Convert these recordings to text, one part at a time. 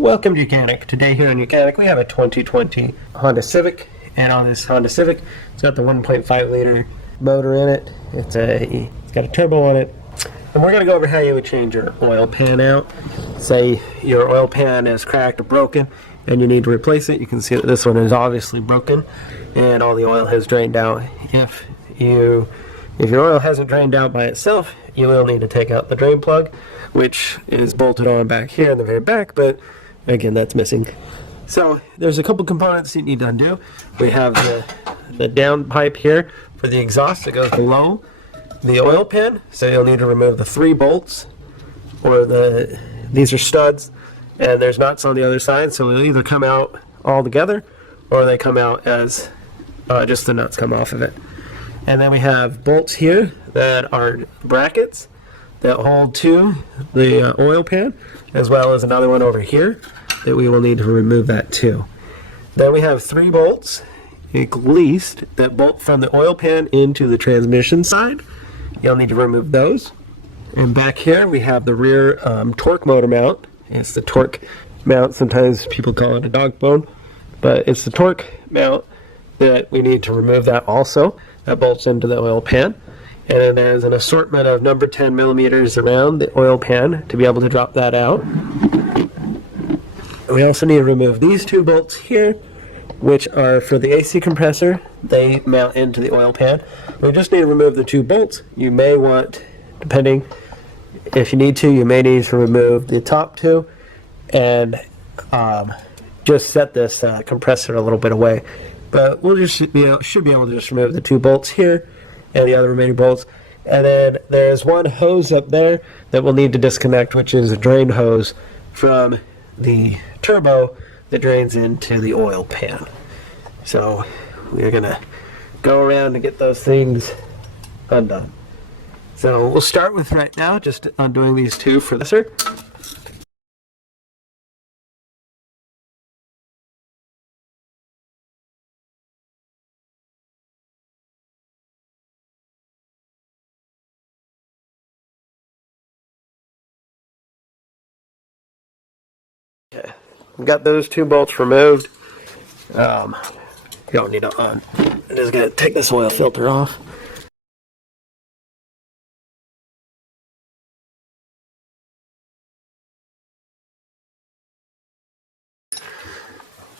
Welcome to YOUCANIC. Today here on YOUCANIC we have a 2020 Honda Civic, and on this Honda Civic it's got the 1.5 liter motor in it. It's got a turbo on it, and we're going to go over how you would change your oil pan out. Say your oil pan is cracked or broken and you need to replace it. You can see that this one is obviously broken and all the oil has drained out. If your oil hasn't drained out by itself, you will need to take out the drain plug, which is bolted on back here in the very back, but again, that's missing. So there's a couple components you need to undo. We have the down pipe here for the exhaust that goes below the oil pan, so you'll need to remove the 3 bolts, or these are studs, and there's nuts on the other side, so they'll either come out all together or they come out as just the nuts come off of it. And then we have bolts here that are brackets that hold to the oil pan, as well as another one over here that we will need to remove that too. Then we have 3 bolts at least that bolt from the oil pan into the transmission side. You'll need to remove those. And back here we have the rear torque motor mount. It's the torque mount. Sometimes people call it a dog bone, but it's the torque mount that we need to remove that also. That bolts into the oil pan. And then there's an assortment of number 10 millimeters around the oil pan to be able to drop that out. We also need to remove these 2 bolts here, which are for the AC compressor. They mount into the oil pan. We just need to remove the 2 bolts. You may want, depending if you need to, you may need to remove the top 2 and just set this compressor a little bit away. But we'll just should be able to just remove the 2 bolts here and the other remaining bolts. And then there's one hose up there that we'll need to disconnect, which is a drain hose from the turbo that drains into the oil pan. So we're gonna go around and get those things undone. So we'll start with right now just undoing these 2 for this. Okay, we've got those 2 bolts removed. You don't need to I'm just gonna take this oil filter off.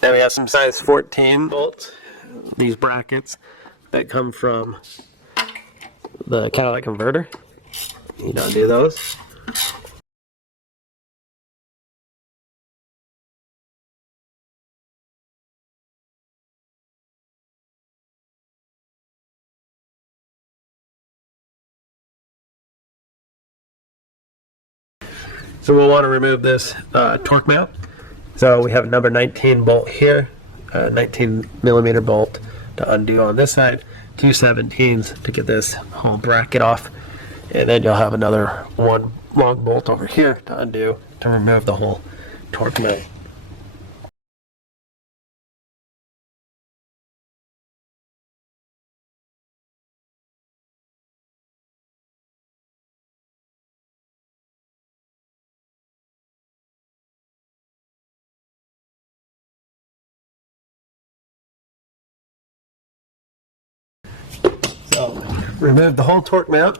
Now we have some size 14 bolts, these brackets that come from the catalytic converter. You don't do those. So we'll want to remove this torque mount. So we have a number 19 bolt here, 19 millimeter bolt to undo on this side, 2 17s to get this whole bracket off, and then you'll have another 1 long bolt over here to undo to remove the whole torque mount. So remove the whole torque mount,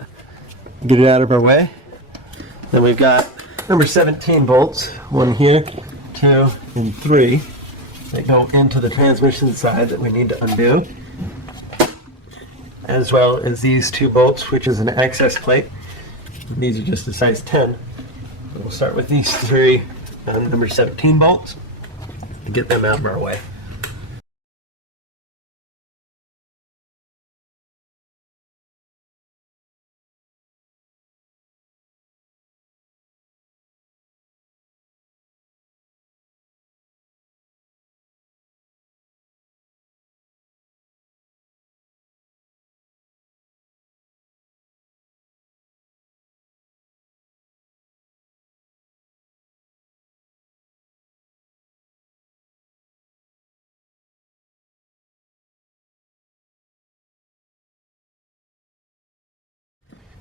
get it out of our way. Then we've got number 17 bolts, 1 here, 2, and 3 that go into the transmission side that we need to undo, as well as these 2 bolts, which is an access plate. These are just a size 10. So we'll start with these 3 number 17 bolts to get them out of our way.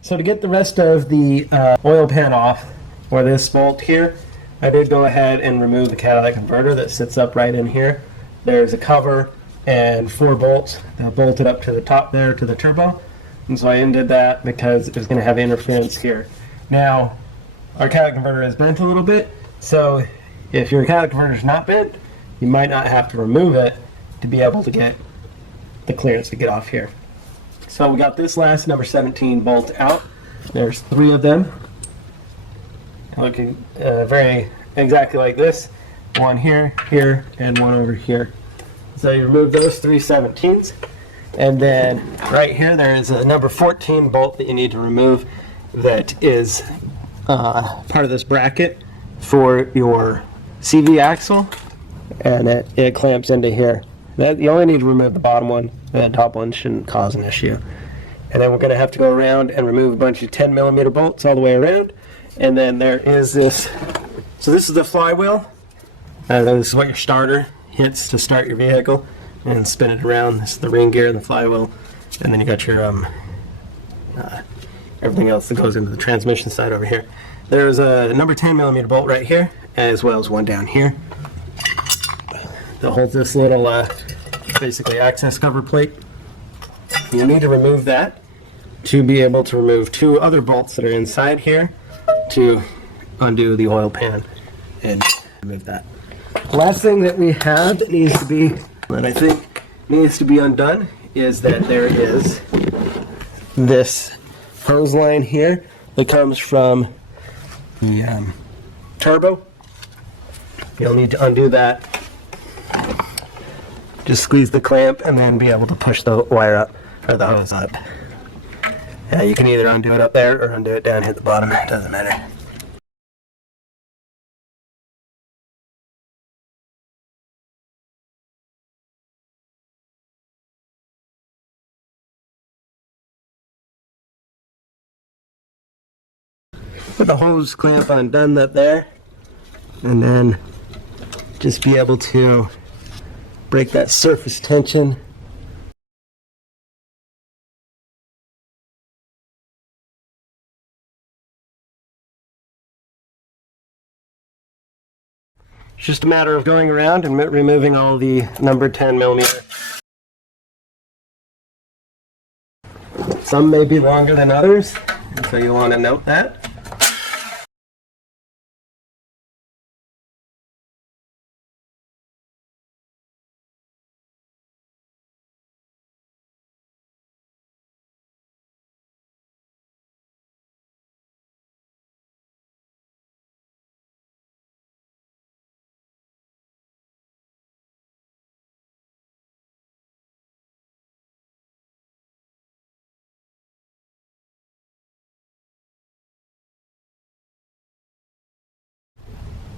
So to get the rest of the oil pan off, or this bolt here, I did go ahead and remove the catalytic converter that sits up right in here. There's a cover and 4 bolts that bolted up to the top there to the turbo. And so I undid that because it was going to have interference here. Now, our catalytic converter is bent a little bit, so if your catalytic converter is not bent, you might not have to remove it to be able to get the clearance to get off here. So we got this last number 17 bolt out. There's 3 of them, looking very exactly like this. One here, here, and one over here. So you remove those 3 17s, and then right here there is a number 14 bolt that you need to remove that is part of this bracket for your CV axle, and it clamps into here. You only need to remove the bottom one. The top one shouldn't cause an issue. And then we're going to have to go around and remove a bunch of 10mm bolts all the way around. And then there is this. So this is the flywheel. This is what your starter hits to start your vehicle and spin it around. This is the ring gear and the flywheel. And then you got your everything else that goes into the transmission side over here. There's a number 10mm bolt right here, as well as one down here that holds this little basically access cover plate. You need to remove that to be able to remove 2 other bolts that are inside here to undo the oil pan and remove that. Last thing that we have that needs to be, that I think needs to be undone, is that there is this hose line here that comes from the turbo. You'll need to undo that. Just squeeze the clamp and then be able to push the wire up, or the hose up. You can either undo it up there or undo it down here at the bottom. It doesn't matter. Put the hose clamp undone up there, and then just be able to break that surface tension. It's just a matter of going around and removing all the number 10mm. Some may be longer than others, so you'll want to note that.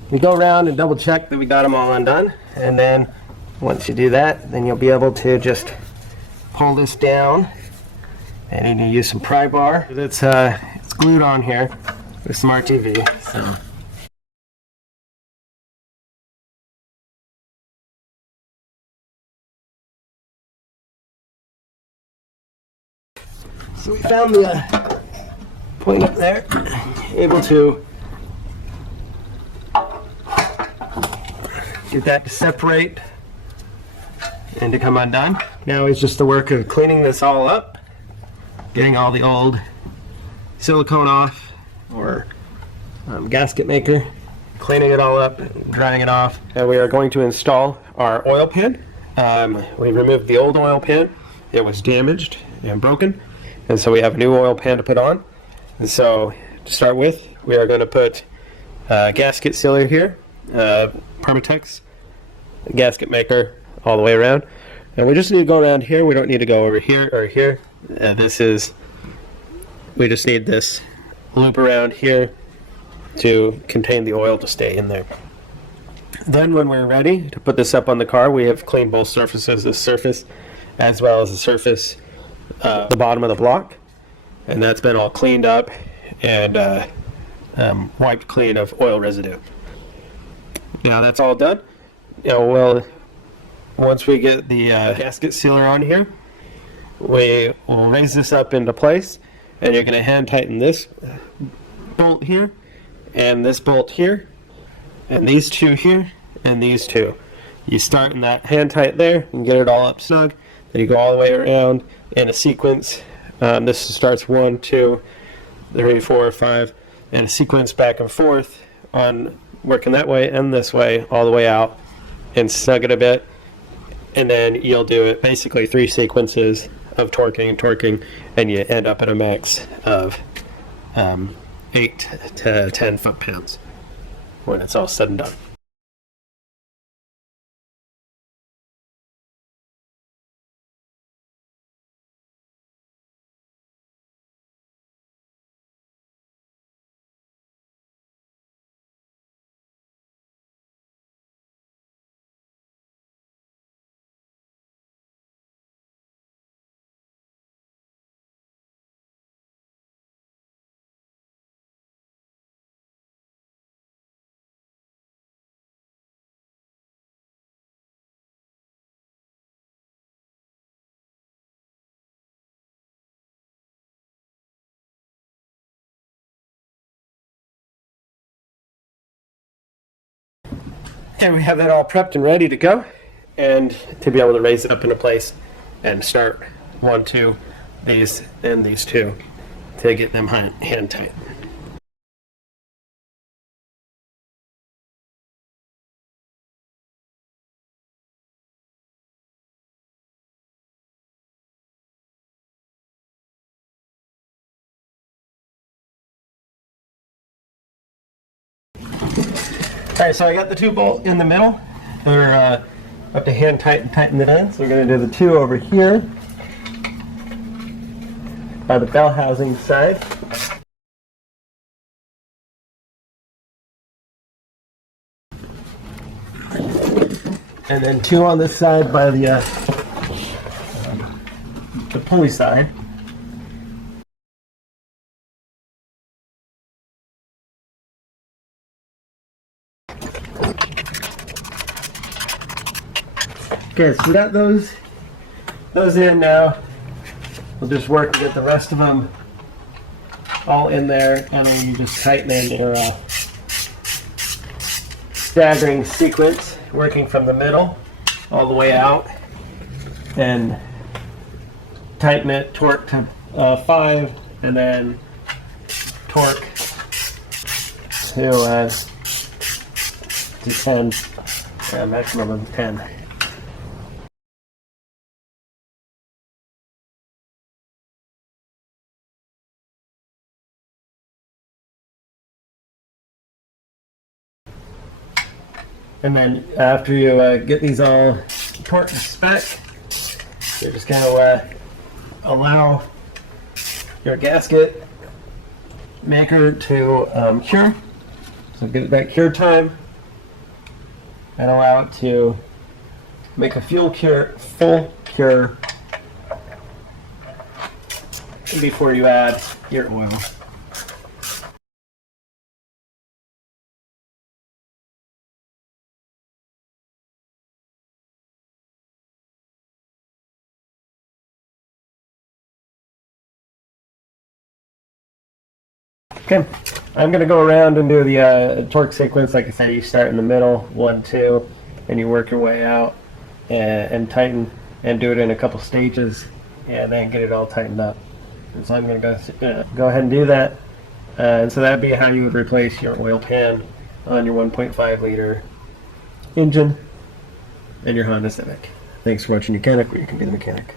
We go around and double check that we got them all undone, and then once you do that, then you'll be able to just pull this down, and you need to use some pry bar. It's glued on here with some RTV. So we found the point up there, able to get that to separate and to come undone. Now it's just the work of cleaning this all up, getting all the old silicone off, or gasket maker, cleaning it all up, drying it off. And we are going to install our oil pan. We removed the old oil pan. It was damaged and broken, and so we have a new oil pan to put on. And so to start with, we are going to put a gasket sealer here, Permatex gasket maker all the way around, and we just need to go around here. We don't need to go over here or here. We just need this loop around here to contain the oil to stay in there. Then when we're ready to put this up on the car, we have cleaned both surfaces, this surface as well as the surface, the bottom of the block, and that's been all cleaned up and wiped clean of oil residue. Now that's all done. Well, once we get the gasket sealer on here, we will raise this up into place, and you're going to hand tighten this bolt here and this bolt here, and these two here, and these two. You start in that hand tight there and get it all up snug. Then you go all the way around in a sequence. This starts 1, 2, 3, 4, 5, and a sequence back and forth on working that way and this way all the way out, and snug it a bit. And then you'll do it basically 3 sequences of torquing and torquing, and you end up at a max of 8 to 10 foot-pounds when it's all said and done. Okay, we have that all prepped and ready to go, and to be able to raise it up into place and start 1, 2, these and these 2 to get them hand tight. Alright, so I got the 2 bolt in the middle. They're up to hand tight and tighten it in. So we're going to do the 2 over here by the bell housing side. And then 2 on this side by the pulley side. Okay, so we got those in now. We'll just work to get the rest of them all in there, and then you just tighten in your staggering sequence, working from the middle all the way out, and tighten it, torque to 5, and then torque to 10, maximum of 10. And then after you get these all torqued to spec, you're just going to allow your gasket maker to cure. So give it that cure time and allow it to make a full cure before you add your oil. Okay, I'm going to go around and do the torque sequence. Like I said, you start in the middle, 1, 2, and you work your way out and tighten, and do it in a couple stages, and then get it all tightened up. And so I'm going to go ahead and do that. And so that'd be how you would replace your oil pan on your 1.5 liter engine and your Honda Civic. Thanks for watching YOUCANIC, where you can be the mechanic.